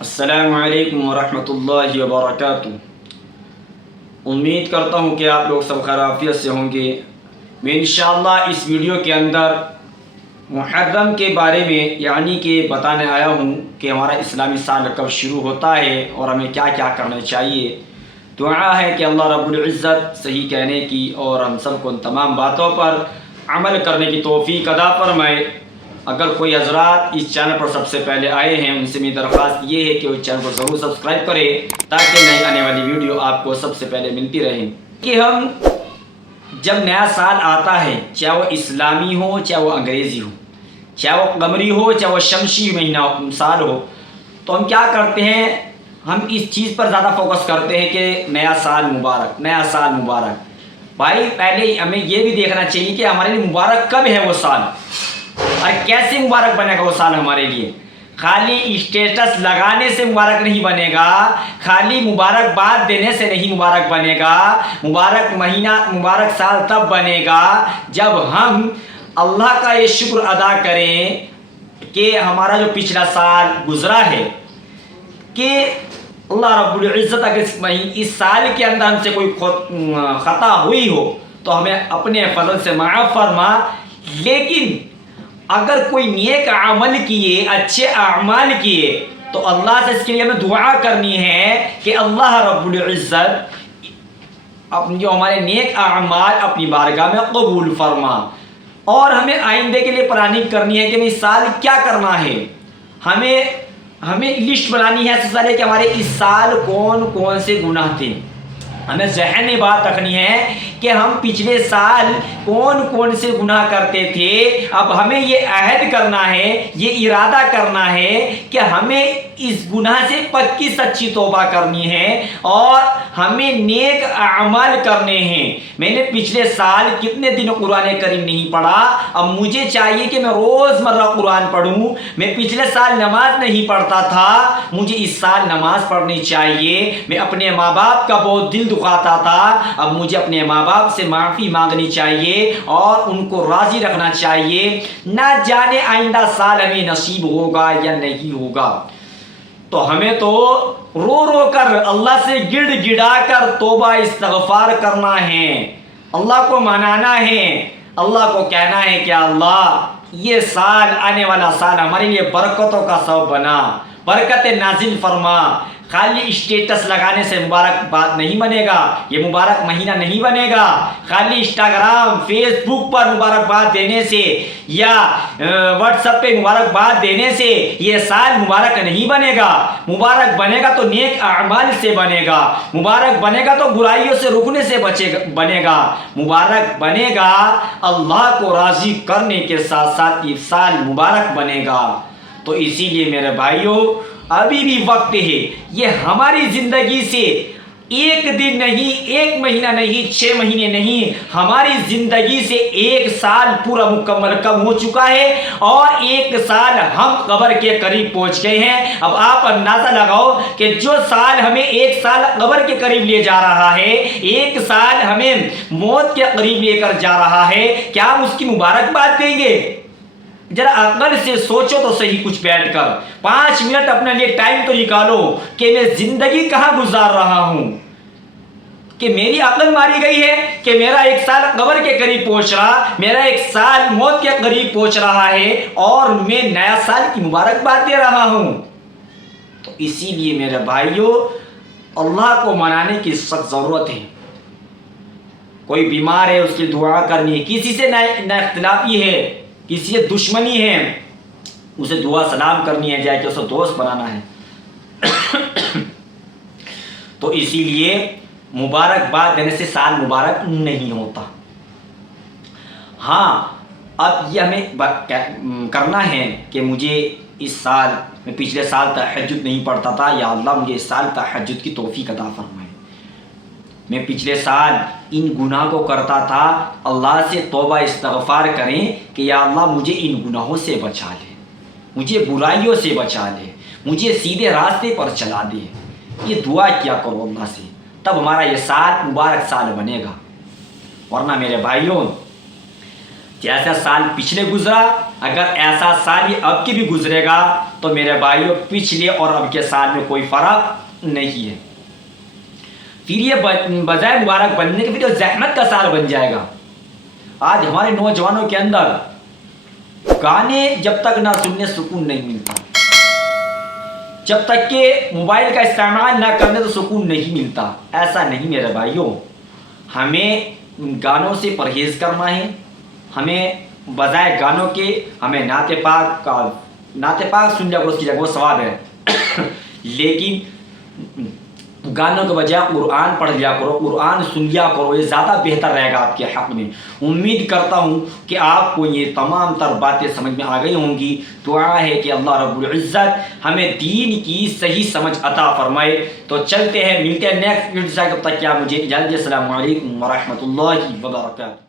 السلام علیکم ورحمۃ اللہ وبرکاتہ۔ امید کرتا ہوں کہ آپ لوگ سب خیر عافیت سے ہوں گے۔ میں انشاءاللہ اس ویڈیو کے اندر محرم کے بارے میں یعنی کہ بتانے آیا ہوں کہ ہمارا اسلامی سال کب شروع ہوتا ہے اور ہمیں کیا کیا کرنا چاہیے۔ دعا ہے کہ اللہ رب العزت صحیح کہنے کی اور ہم سب کو ان تمام باتوں پر عمل کرنے کی توفیق عطا فرمائے۔ اگر کوئی حضرات اس چینل پر سب سے پہلے آئے ہیں ان سے میری درخواست یہ ہے کہ اس چینل کو ضرور سبسکرائب کرے تاکہ نئی آنے والی ویڈیو آپ کو سب سے پہلے ملتی رہے۔ کہ ہم جب نیا سال آتا ہے چاہے وہ اسلامی ہو چاہے وہ انگریزی ہو، چاہے وہ قمری ہو چاہے وہ شمسی مہینہ سال ہو، تو ہم کیا کرتے ہیں، ہم اس چیز پر زیادہ فوکس کرتے ہیں کہ نیا سال مبارک، نیا سال مبارک۔ بھائی پہلے ہمیں یہ بھی دیکھنا چاہیے کہ ہمارے لیے مبارک کب ہے وہ سال اور کیسے مبارک بنے گا وہ سال ہمارے لیے۔ خالی اسٹیٹس لگانے سے مبارک نہیں بنے گا، خالی مبارکباد دینے سے نہیں مبارک بنے گا۔ مبارک مہینہ، مبارک سال تب بنے گا جب ہم اللہ کا یہ شکر ادا کریں کہ ہمارا جو پچھلا سال گزرا ہے، کہ اللہ رب العزت اگر اس سال کے اندر ہم سے کوئی خطا ہوئی ہو تو ہمیں اپنے فضل سے معاف فرما۔ لیکن اگر کوئی نیک عمل کیے، اچھے اعمال کیے تو اللہ سے اس کے لیے ہمیں دعا کرنی ہے کہ اللہ رب العزت جو ہمارے نیک اعمال اپنی بارگاہ میں قبول فرما۔ اور ہمیں آئندے کے لیے پلاننگ کرنی ہے کہ اس سال کیا کرنا ہے۔ ہمیں لسٹ بنانی ہے سب سے پہلے کہ ہمارے اس سال کون کون سے گناہ تھے۔ ہمیں ذہن میں بات رکھنی ہے کہ ہم پچھلے سال کون کون سے گناہ کرتے تھے۔ اب ہمیں یہ عہد کرنا ہے، یہ ارادہ کرنا ہے کہ ہمیں اس گناہ سے پکی سچی توبہ کرنی ہے اور ہمیں نیک اعمال کرنے ہیں۔ میں نے پچھلے سال کتنے دن قرآن کریم نہیں پڑھا، اب مجھے چاہیے کہ میں روز مرہ قرآن پڑھوں۔ میں پچھلے سال نماز نہیں پڑھتا تھا، مجھے اس سال نماز پڑھنی چاہیے۔ میں اپنے ماں باپ کا بہت دل دکھاتا تھا، اب مجھے اپنے ماں باپ سے معافی مانگنی چاہیے اور ان کو راضی رکھنا چاہیے۔ نہ جانے آئندہ سال ہمیں نصیب ہوگا یا نہیں ہوگا، تو ہمیں تو رو رو کر اللہ سے گڑ گڑا کر توبہ استغفار کرنا ہے، اللہ کو منانا ہے، اللہ کو کہنا ہے کہ اللہ یہ سال، آنے والا سال ہمارے لیے برکتوں کا سبب بنا، برکت نازل فرما۔ خالی اسٹیٹس لگانے سے مبارکباد نہیں بنے گا، یہ مبارک مہینہ نہیں بنے گا۔ خالی انسٹاگرام فیس بک پر مبارکباد دینے سے یا واٹس ایپ پہ مبارکباد دینے سے یہ سال مبارک نہیں بنے گا۔ مبارک بنے گا تو نیک اعمال سے بنے گا، مبارک بنے گا تو برائیوں سے رکنے سے بنے گا، مبارک بنے گا اللہ کو راضی کرنے کے ساتھ ساتھ یہ سال مبارک بنے گا۔ تو اسی لیے میرے بھائیوں ابھی بھی وقت ہے، یہ ہماری زندگی سے ایک دن نہیں، ایک مہینہ نہیں، 6 مہینے نہیں، ہماری زندگی سے ایک سال پورا مکمل کم ہو چکا ہے اور ایک سال ہم قبر کے قریب پہنچ گئے ہیں۔ اب آپ اندازہ لگاؤ کہ جو سال ہمیں ایک سال قبر کے قریب لے جا رہا ہے، ایک سال ہمیں موت کے قریب لے کر جا رہا ہے، کیا ہم اس کی مبارکباد دیں گے؟ ذرا عقل سے سوچو تو صحیح، کچھ بیٹھ کر 5 منٹ اپنے لیے ٹائم تو نکالو کہ میں زندگی کہاں گزار رہا ہوں، کہ میری عقل ماری گئی ہے کہ میرا ایک سال قبر کے قریب پہنچ رہا، میرا ایک سال موت کے قریب پہنچ رہا ہے اور میں نیا سال کی مبارکباد دے رہا ہوں۔ تو اسی لیے میرے بھائیوں اللہ کو منانے کی سخت ضرورت ہے۔ کوئی بیمار ہے اس کی دعا کرنی ہے، کسی سے نہ اختلافی ہے، کسی سے دشمنی ہے، اسے دعا سلام کرنی ہے، جائے کہ اسے دوست بنانا ہے۔ تو اسی لیے مبارکباد دینے سے سال مبارک نہیں ہوتا۔ ہاں اب یہ ہمیں کرنا ہے کہ مجھے اس سال، میں پچھلے سال تہجد نہیں پڑھتا تھا، یا اللہ مجھے اس سال تہجد کی توفیق عطا فرمائے۔ میں پچھلے سال ان گناہ کو کرتا تھا، اللہ سے توبہ استغفار کریں کہ یا اللہ مجھے ان گناہوں سے بچا لے، مجھے برائیوں سے بچا لے، مجھے سیدھے راستے پر چلا دے۔ یہ دعا کیا کرو اللہ سے، تب ہمارا یہ سال مبارک سال بنے گا۔ ورنہ میرے بھائیوں جیسا سال پچھلے گزرا اگر ایسا سال ہی اب کی بھی گزرے گا تو میرے بھائیوں پچھلے اور اب کے سال میں کوئی فرق نہیں ہے. پھر یہ بجائے مبارک بننے کے پھر زحمت کا سال بن جائے گا. آج ہمارے نوجوانوں کے اندر گانے جب تک نہ سننے سکون نہیں ملتا, جب تک کہ موبائل کا استعمال نہ کرنے تو سکون نہیں ملتا. ایسا نہیں میرے بھائیوں, ہمیں گانوں سے پرہیز کرنا ہے. ہمیں بجائے گانوں کے ہمیں نعت پاک سن لیا کرو, اس کی جگہ وہ ثواب ہے. لیکن گانوں کے بجائے قرآن پڑھ لیا کرو, قرآن سن لیا کرو, یہ زیادہ بہتر رہے گا آپ کے حق میں. امید کرتا ہوں کہ آپ کو یہ تمام تر باتیں سمجھ میں آ گئی ہوں گی. دعا ہے کہ اللہ رب العزت ہمیں دین کی صحیح سمجھ عطا فرمائے. تو چلتے ہیں, ملتے ہیں نیکسٹ ویڈیو سے. تب تک کیا مجھے اجازت. السلام علیکم ورحمۃ اللہ وبرکاتہ.